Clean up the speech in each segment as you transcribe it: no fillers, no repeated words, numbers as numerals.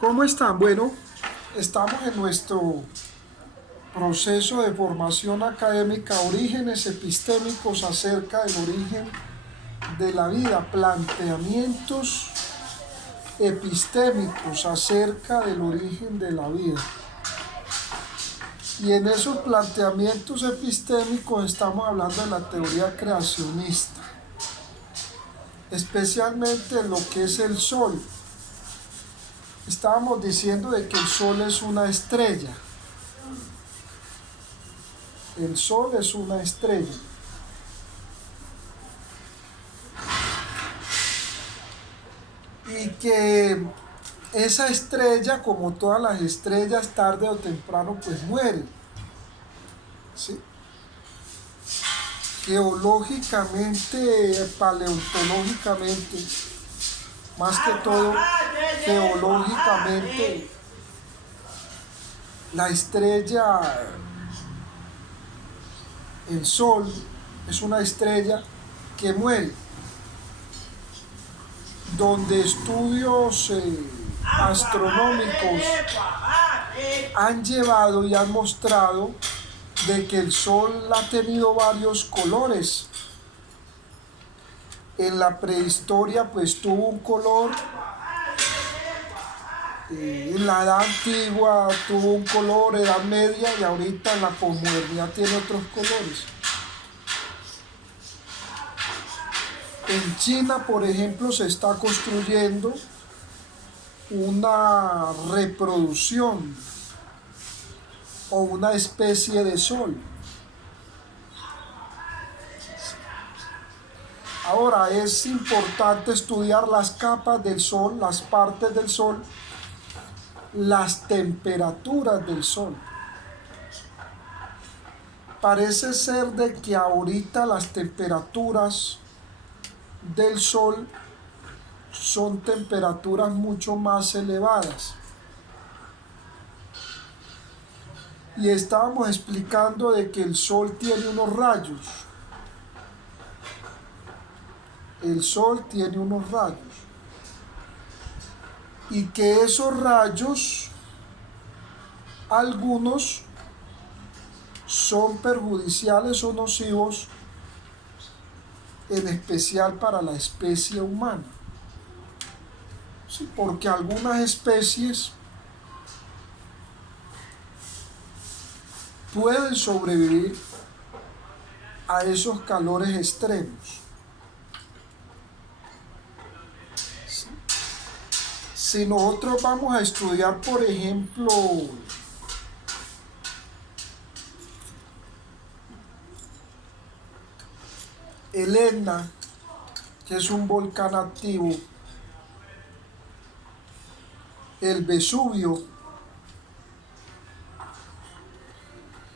¿Cómo están? Bueno, estamos en nuestro proceso de formación académica, orígenes epistémicos acerca del origen de la vida, planteamientos epistémicos acerca del origen de la vida. Y en esos planteamientos epistémicos estamos hablando de la teoría creacionista, especialmente en lo que es el Sol. Estábamos diciendo de que el Sol es una estrella. El Sol es una estrella. Y que esa estrella, como todas las estrellas, tarde o temprano, pues muere. ¿Sí? Geológicamente, paleontológicamente, más que todo, geológicamente, la estrella, el Sol, es una estrella que muere, donde estudios astronómicos han llevado y han mostrado de que el Sol ha tenido varios colores. En la prehistoria pues tuvo un color, en la edad antigua tuvo un color, edad media, y ahorita en la posmodernidad tiene otros colores. En China, por ejemplo, se está construyendo una reproducción o una especie de sol. Ahora es importante estudiar las capas del sol, las partes del sol, las temperaturas del sol. Parece ser de que ahorita las temperaturas del sol son temperaturas mucho más elevadas. Y estábamos explicando de que el sol tiene unos rayos. El sol tiene unos rayos. Y que esos rayos, algunos son perjudiciales o nocivos, en especial para la especie humana. Sí, porque algunas especies pueden sobrevivir a esos calores extremos. Sí. Si nosotros vamos a estudiar, por ejemplo, el Etna, que es un volcán activo, el Vesubio,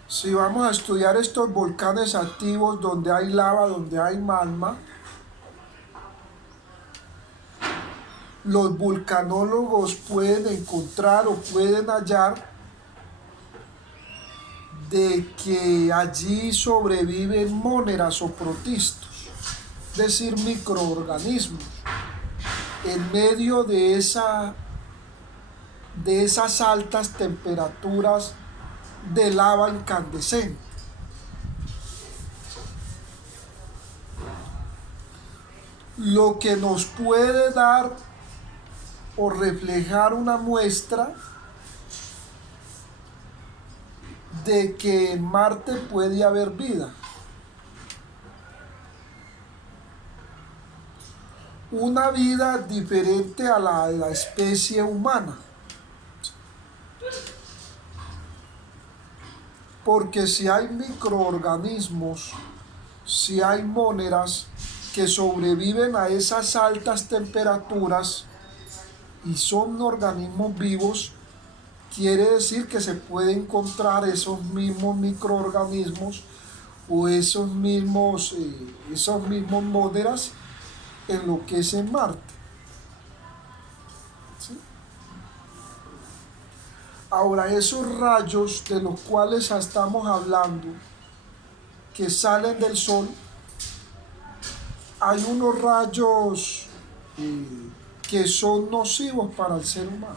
si vamos a estudiar estos volcanes activos donde hay lava, donde hay magma, los vulcanólogos pueden encontrar o pueden hallar de que allí sobreviven móneras o protistos, es decir, microorganismos, en medio de esas altas temperaturas de lava incandescente. Lo que nos puede dar o reflejar una muestra de que en Marte puede haber vida. Una vida diferente a la de la especie humana. Porque si hay microorganismos, si hay móneras que sobreviven a esas altas temperaturas y son organismos vivos, quiere decir que se puede encontrar esos mismos microorganismos o esos mismos móneras en lo que es en Marte. ¿Sí? Ahora, esos rayos de los cuales estamos hablando, que salen del Sol, hay unos rayos que son nocivos para el ser humano.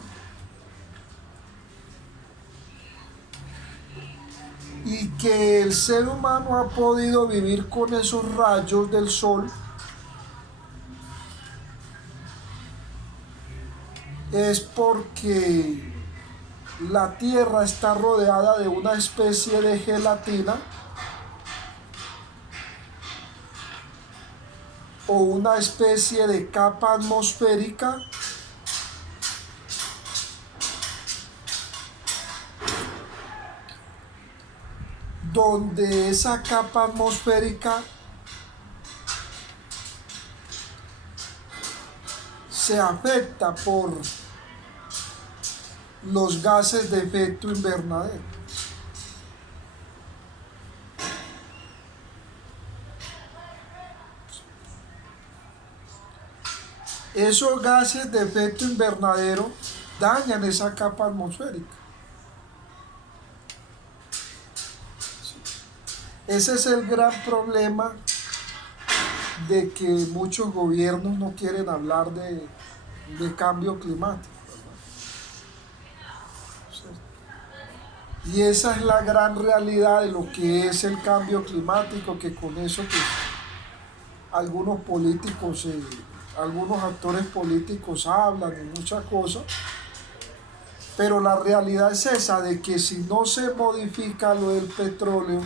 y que el ser humano ha podido vivir con esos rayos del sol es porque la Tierra está rodeada de una especie de gelatina o una especie de capa atmosférica donde esa capa atmosférica se afecta por los gases de efecto invernadero. Esos gases de efecto invernadero dañan esa capa atmosférica. Ese es el gran problema de que muchos gobiernos no quieren hablar de cambio climático. Y esa es la gran realidad de lo que es el cambio climático, que con eso pues, algunos políticos, algunos actores políticos hablan de muchas cosas, pero la realidad es esa, de que si no se modifica lo del petróleo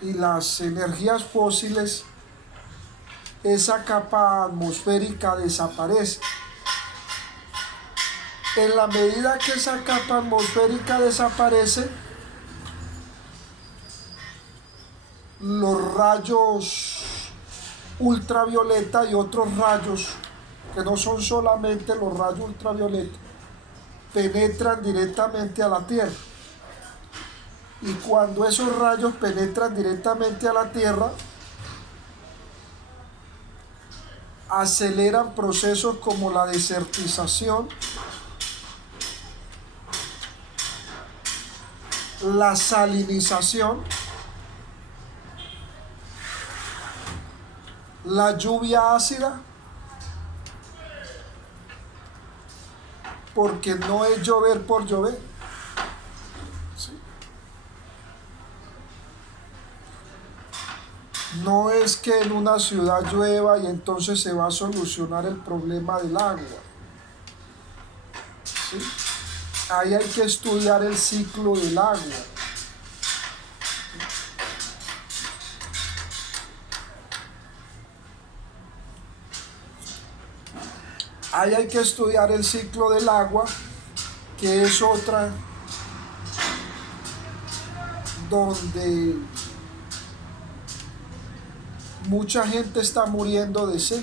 y las energías fósiles, esa capa atmosférica desaparece. En la medida que esa capa atmosférica desaparece, los rayos ultravioleta y otros rayos, que no son solamente los rayos ultravioleta, penetran directamente a la Tierra. Y cuando esos rayos penetran directamente a la Tierra, aceleran procesos como la desertización, la salinización, la lluvia ácida, porque no es llover por llover. ¿Sí? No es que en una ciudad llueva y entonces se va a solucionar el problema del agua. ¿Sí? Ahí hay que estudiar el ciclo del agua. Ahí hay que estudiar el ciclo del agua, que es otra donde mucha gente está muriendo de sed,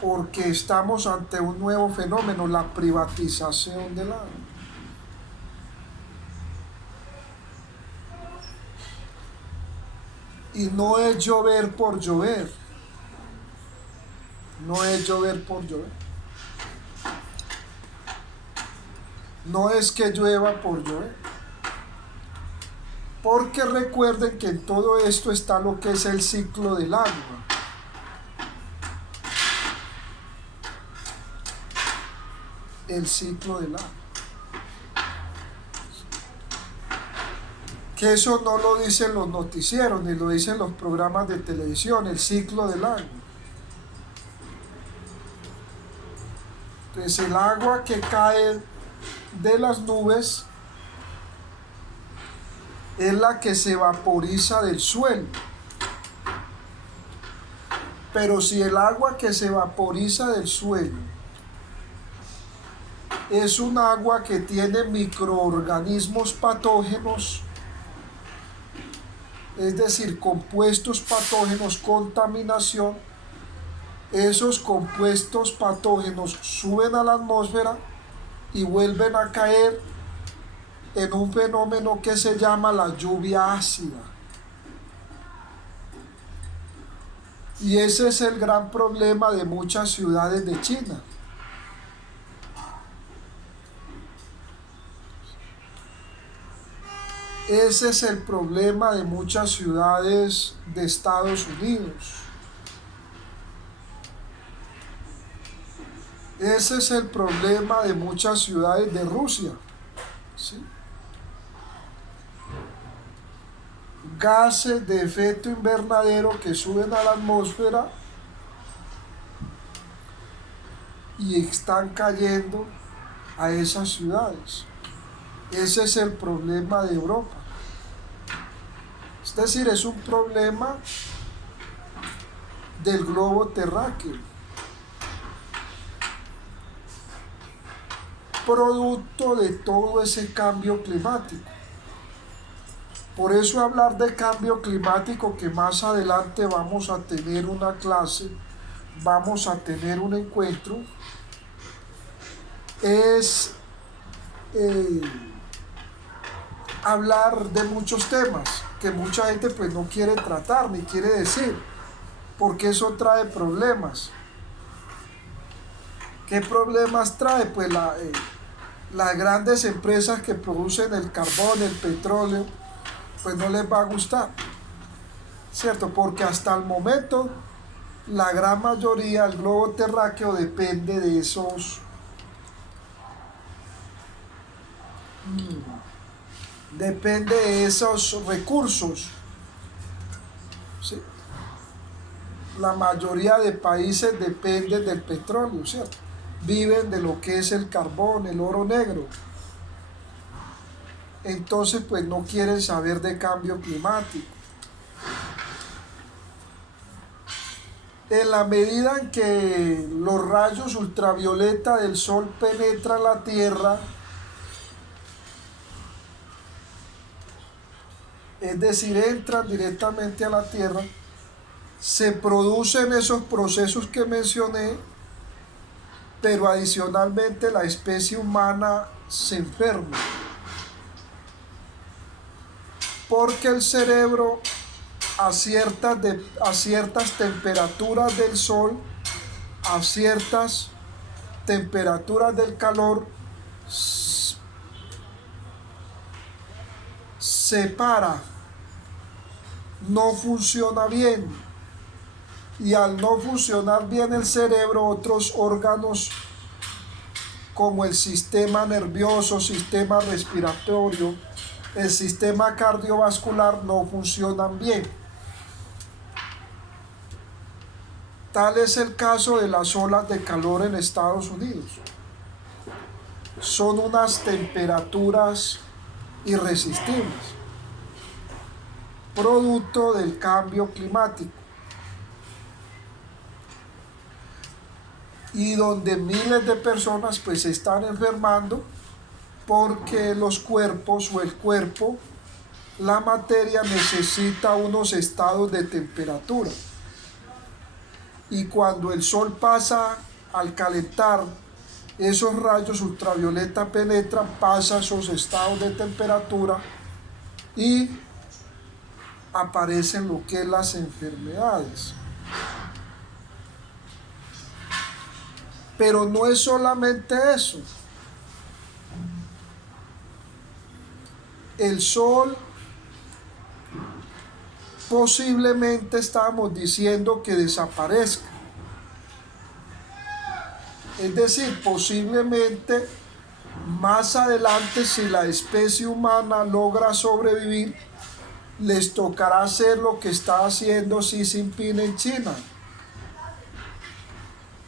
porque estamos ante un nuevo fenómeno, la privatización del agua. Y no es llover por llover, no es llover por llover, no es que llueva por llover, porque recuerden que en todo esto está lo que es el ciclo del agua. El ciclo del agua. Que eso no lo dicen los noticieros, ni lo dicen los programas de televisión, el ciclo del agua. Entonces el agua que cae de las nubes es la que se vaporiza del suelo. Pero si el agua que se vaporiza del suelo es un agua que tiene microorganismos patógenos, es decir, compuestos patógenos, contaminación, esos compuestos patógenos suben a la atmósfera y vuelven a caer en un fenómeno que se llama la lluvia ácida. Y ese es el gran problema de muchas ciudades de China. Ese es el problema de muchas ciudades de Estados Unidos. Ese es el problema de muchas ciudades de Rusia, ¿sí? Gases de efecto invernadero que suben a la atmósfera y están cayendo a esas ciudades. Ese es el problema de Europa. Es decir, es un problema del globo terráqueo, producto de todo ese cambio climático. Por eso hablar de cambio climático, que más adelante vamos a tener una clase, vamos a tener un encuentro, es hablar de muchos temas que mucha gente pues no quiere tratar ni quiere decir, porque eso trae problemas. ¿Qué problemas trae? Pues las grandes empresas que producen el carbón, el petróleo, pues no les va a gustar, ¿cierto? Porque hasta el momento la gran mayoría del globo terráqueo depende de esos recursos, ¿sí? La mayoría de países dependen del petróleo, ¿cierto? Viven de lo que es el carbón, el oro negro. Entonces, pues no quieren saber de cambio climático. En la medida en que los rayos ultravioleta del sol penetran la Tierra, es decir, entran directamente a la Tierra, se producen esos procesos que mencioné, pero adicionalmente la especie humana se enferma. Porque el cerebro a ciertas temperaturas del sol, a ciertas temperaturas del calor, se para, no funciona bien. Y al no funcionar bien el cerebro, otros órganos como el sistema nervioso, sistema respiratorio, el sistema cardiovascular no funcionan bien. Tal es el caso de las olas de calor en Estados Unidos. Son unas temperaturas irresistibles, producto del cambio climático. Y donde miles de personas pues se están enfermando porque los cuerpos o el cuerpo, la materia necesita unos estados de temperatura. Y cuando el sol pasa, al calentar, esos rayos ultravioleta penetran, pasa esos estados de temperatura y aparecen lo que es las enfermedades. Pero no es solamente eso. El sol posiblemente estamos diciendo que desaparezca. Es decir, posiblemente más adelante, si la especie humana logra sobrevivir, les tocará hacer lo que está haciendo Xi Jinping en China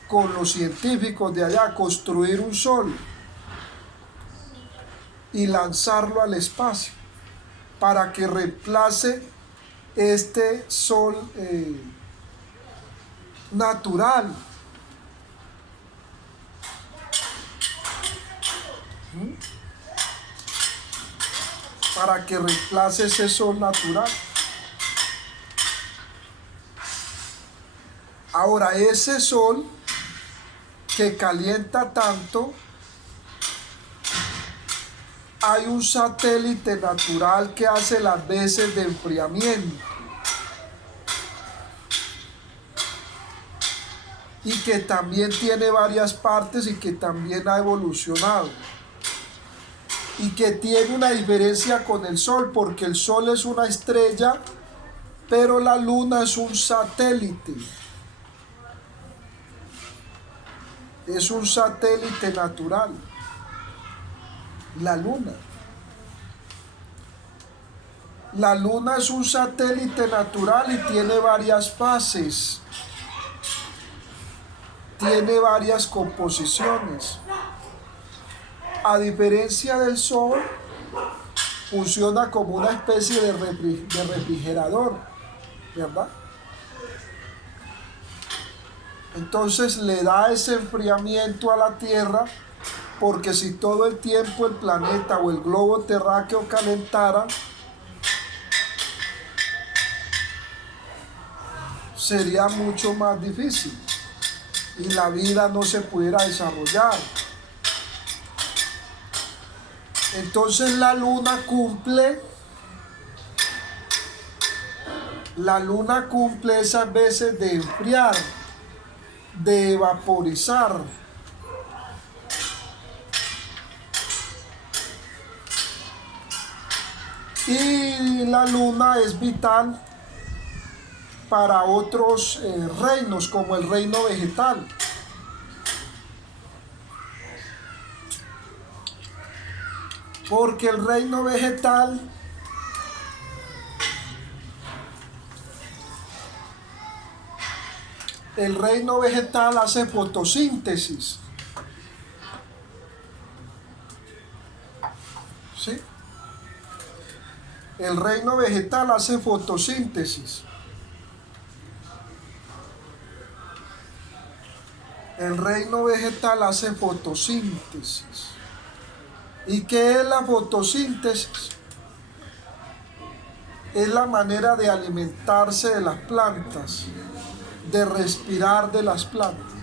con los científicos de allá, construir un sol y lanzarlo al espacio para que reemplace este sol natural. Para que reemplace ese sol natural. Ahora, ese sol que calienta tanto, hay un satélite natural que hace las veces de enfriamiento y que también tiene varias partes y que también ha evolucionado y que tiene una diferencia con el Sol, porque el Sol es una estrella, pero la Luna es un satélite. es un satélite natural, la Luna. La Luna es un satélite natural y tiene varias fases, tiene varias composiciones. A diferencia del Sol, funciona como una especie de refrigerador, ¿verdad? Entonces le da ese enfriamiento a la Tierra, porque si todo el tiempo el planeta o el globo terráqueo calentara, sería mucho más difícil y la vida no se pudiera desarrollar. Entonces la luna cumple esas veces de enfriar, de vaporizar. Y la luna es vital para otros reinos, como el reino vegetal. Porque el reino vegetal hace fotosíntesis. ¿Sí? El reino vegetal hace fotosíntesis. El reino vegetal hace fotosíntesis. ¿Y qué es la fotosíntesis? Es la manera de alimentarse de las plantas, de respirar de las plantas.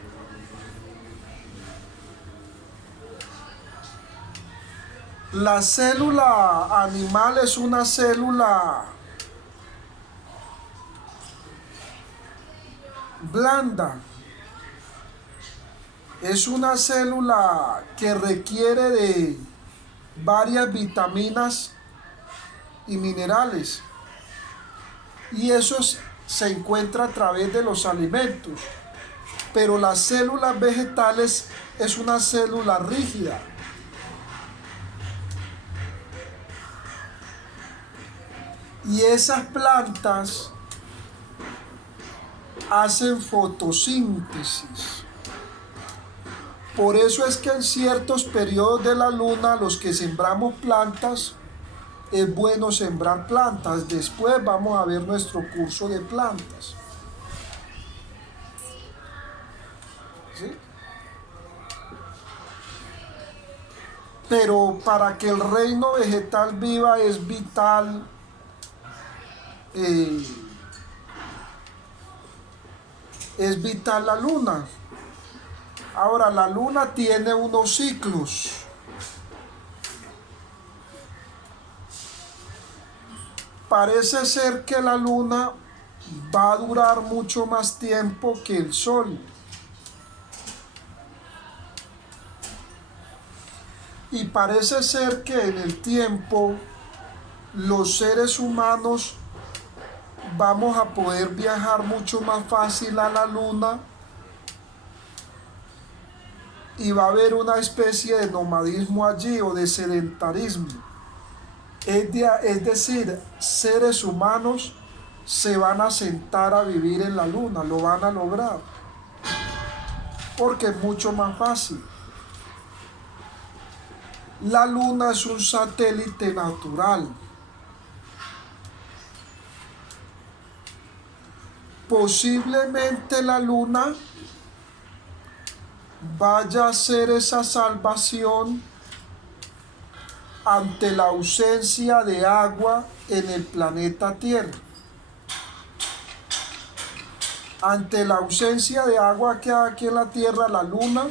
La célula animal es una célula blanda. Es una célula que requiere de varias vitaminas y minerales. Y eso se encuentra a través de los alimentos. Pero las células vegetales es una célula rígida. Y esas plantas hacen fotosíntesis. Por eso es que en ciertos periodos de la luna, los que sembramos plantas, es bueno sembrar plantas. Después vamos a ver nuestro curso de plantas. ¿Sí? Pero para que el reino vegetal viva es vital la luna. Ahora, la luna tiene unos ciclos. Parece ser que la luna va a durar mucho más tiempo que el sol. Y parece ser que en el tiempo los seres humanos vamos a poder viajar mucho más fácil a la luna y va a haber una especie de nomadismo allí o de sedentarismo. Es decir, seres humanos se van a sentar a vivir en la luna, lo van a lograr, porque es mucho más fácil. La luna es un satélite natural. Posiblemente la luna vaya a ser esa salvación ante la ausencia de agua en el planeta Tierra. Ante la ausencia de agua que hay aquí en la Tierra, la luna,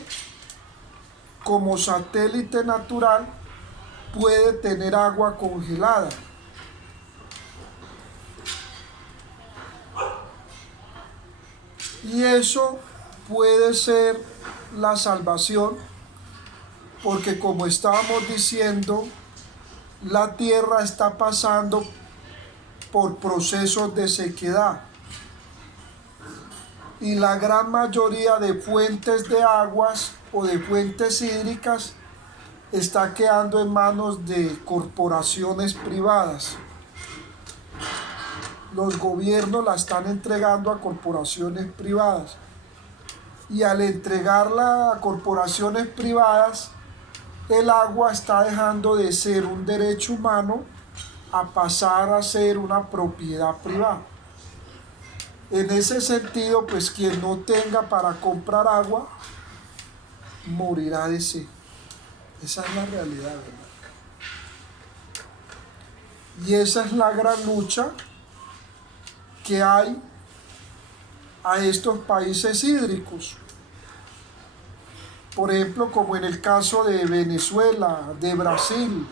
como satélite natural, puede tener agua congelada. Y eso puede ser la salvación, porque como estábamos diciendo, la Tierra está pasando por procesos de sequedad. Y la gran mayoría de fuentes de aguas o de fuentes hídricas está quedando en manos de corporaciones privadas. Los gobiernos la están entregando a corporaciones privadas. Y al entregarla a corporaciones privadas, el agua está dejando de ser un derecho humano a pasar a ser una propiedad privada. En ese sentido, pues quien no tenga para comprar agua, morirá de sed. Esa es la realidad, ¿verdad? Y esa es la gran lucha que hay a estos países hídricos. Por ejemplo, como en el caso de Venezuela, de Brasil,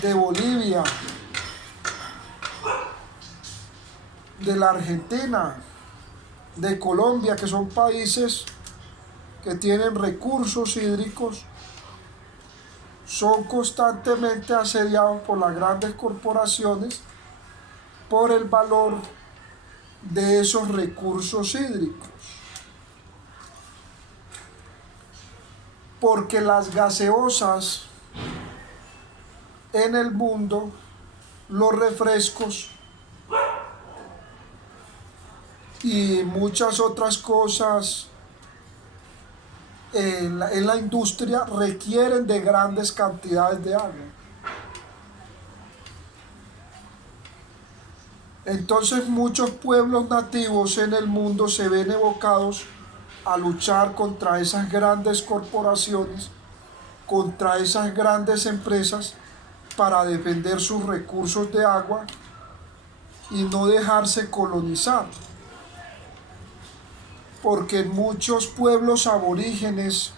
de Bolivia, de la Argentina, de Colombia, que son países que tienen recursos hídricos, son constantemente asediados por las grandes corporaciones por el valor de esos recursos hídricos. Porque las gaseosas en el mundo, los refrescos y muchas otras cosas en la industria requieren de grandes cantidades de agua. Entonces muchos pueblos nativos en el mundo se ven evocados a luchar contra esas grandes corporaciones, contra esas grandes empresas, para defender sus recursos de agua y no dejarse colonizar. Porque en muchos pueblos aborígenes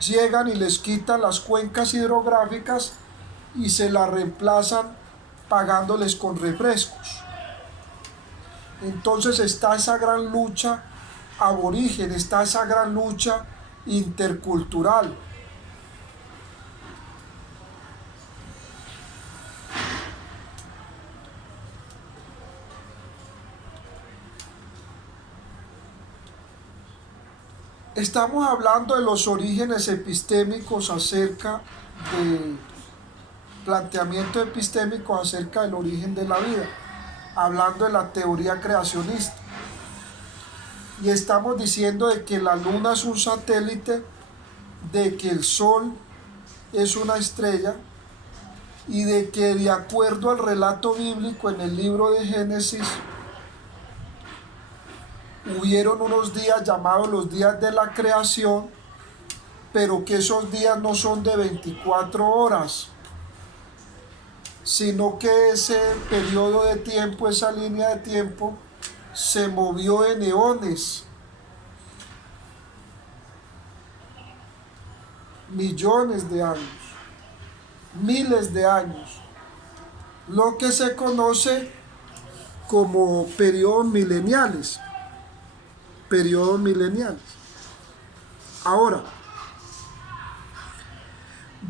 llegan y les quitan las cuencas hidrográficas y se las reemplazan pagándoles con refrescos. Entonces está esa gran lucha aborigen, está esa gran lucha intercultural. Estamos hablando de los orígenes epistémicos acerca de planteamiento epistémico acerca del origen de la vida, hablando de la teoría creacionista. Y estamos diciendo de que la luna es un satélite, de que el sol es una estrella y de que de acuerdo al relato bíblico en el libro de Génesis, hubieron unos días llamados los días de la creación, pero que esos días no son de 24 horas, sino que ese periodo de tiempo, esa línea de tiempo, se movió en eones, millones de años, miles de años, lo que se conoce como periodos mileniales. Ahora,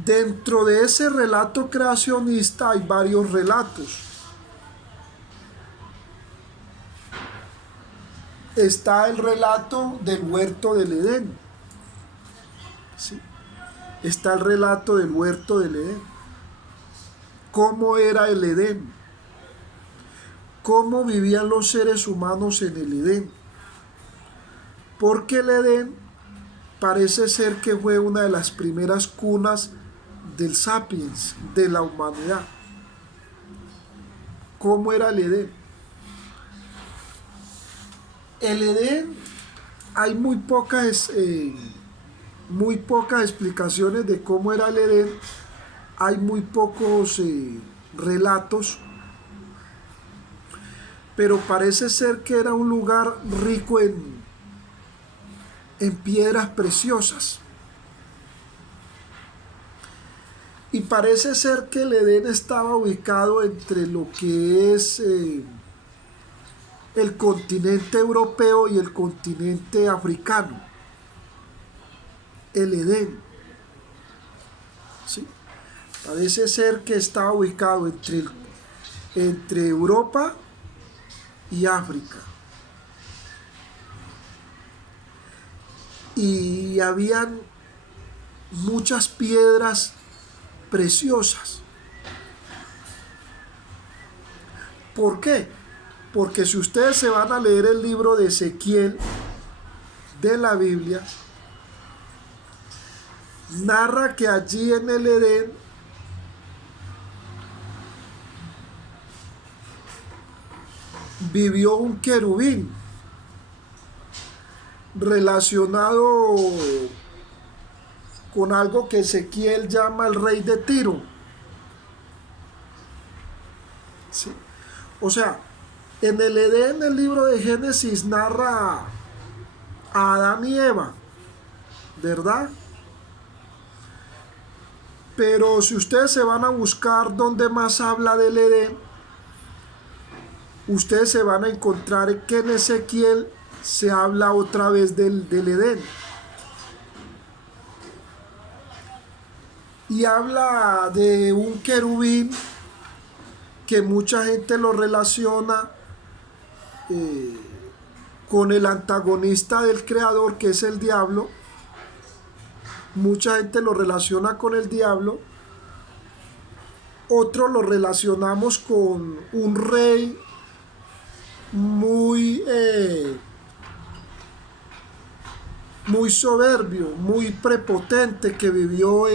dentro de ese relato creacionista hay varios relatos. Está el relato del huerto del Edén. ¿Sí? Está el relato del huerto del Edén. ¿Cómo era el Edén? ¿Cómo vivían los seres humanos en el Edén? Porque el Edén parece ser que fue una de las primeras cunas del sapiens, de la humanidad. ¿Cómo era el Edén? El Edén, hay muy pocas explicaciones de cómo era el Edén, hay muy pocos relatos, pero parece ser que era un lugar rico en piedras preciosas. Y parece ser que el Edén estaba ubicado entre lo que es el continente europeo y el continente africano. El Edén. ¿Sí? Parece ser que estaba ubicado entre Europa y África. y habían muchas piedras preciosas. ¿Por qué? Porque si ustedes se van a leer el libro de Ezequiel de la Biblia, narra que allí en el Edén vivió un querubín relacionado con algo que Ezequiel llama el rey de Tiro. ¿Sí? O sea, en el Edén, el libro de Génesis narra a Adán y Eva, ¿verdad? Pero si ustedes se van a buscar dónde más habla del Edén, ustedes se van a encontrar que en Ezequiel se habla otra vez del Edén. Y habla de un querubín que mucha gente lo relaciona con el antagonista del creador, que es el diablo. Mucha gente lo relaciona con el diablo. Otros lo relacionamos con un rey muy soberbio, muy prepotente, que vivió